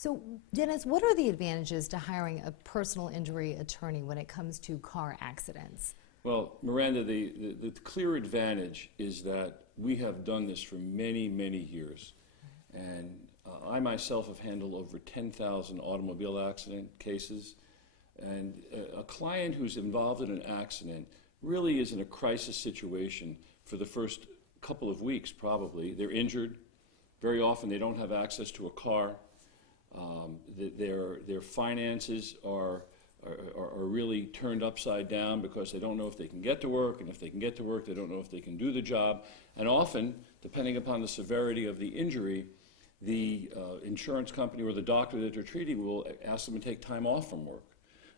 So, Dennis, what are the advantages to hiring a personal injury attorney when it comes to car accidents? Well, Miranda, the clear advantage is that we have done this for many, many years. And I myself have handled over 10,000 automobile accident cases. And a client who's involved in an accident really is in a crisis situation for the first couple of weeks, probably. They're injured. Very often they don't have access to a car. Their finances are really turned upside down because they don't know if they can get to work, and if they can get to work, they don't know if they can do the job. And often, depending upon the severity of the injury, the insurance company or the doctor that they're treating will ask them to take time off from work.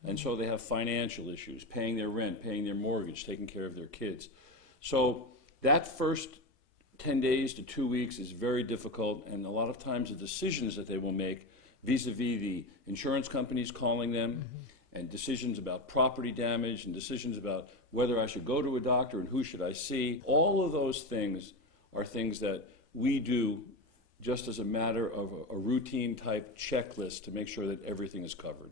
And so they have financial issues, paying their rent, paying their mortgage, taking care of their kids. So that first 10 days to 2 weeks is very difficult, and a lot of times the decisions that they will make vis-a-vis the insurance companies calling them, and decisions about property damage, and decisions about whether I should go to a doctor and who should I see. All of those things are things that we do just as a matter of a routine type checklist to make sure that everything is covered.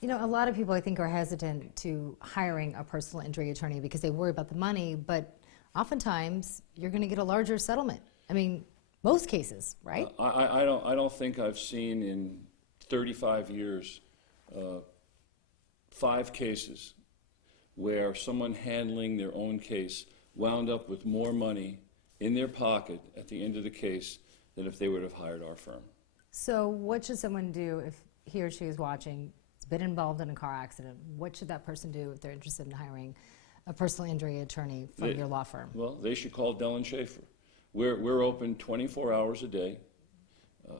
You know, a lot of people, I think, are hesitant to hiring a personal injury attorney because they worry about the money, but oftentimes you're going to get a larger settlement. I mean, most cases, right? I don't think I've seen in 35 years 5 cases where someone handling their own case wound up with more money in their pocket at the end of the case than if they would have hired our firm. So what should someone do if he or she is watching, has been involved in a car accident? What should that person do if they're interested in hiring a personal injury attorney from your law firm? Well, they should call Dell & Schaefer. We're open 24 hours a day,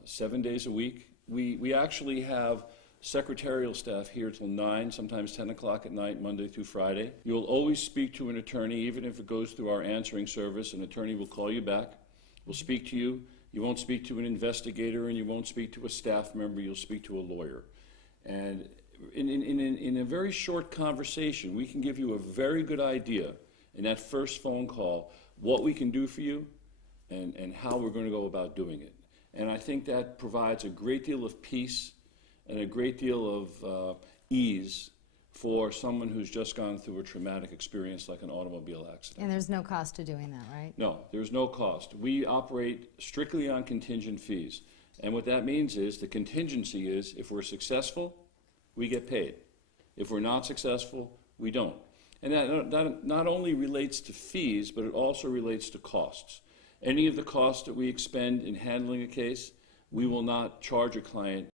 7 days a week. We actually have secretarial staff here till 9, sometimes 10 o'clock at night, Monday through Friday. You'll always speak to an attorney, even if it goes through our answering service. An attorney will call you back, will speak to you. You won't speak to an investigator, and you won't speak to a staff member. You'll speak to a lawyer. And in a very short conversation, we can give you a very good idea in that first phone call what we can do for you and how we're going to go about doing it. And I think that provides a great deal of peace and a great deal of ease for someone who's just gone through a traumatic experience like an automobile accident. And there's no cost to doing that, right? No, there's no cost. We operate strictly on contingent fees. And what that means is the contingency is if we're successful, we get paid. If we're not successful, we don't. And that not only relates to fees, but it also relates to costs. Any of the costs that we expend in handling a case, we will not charge a client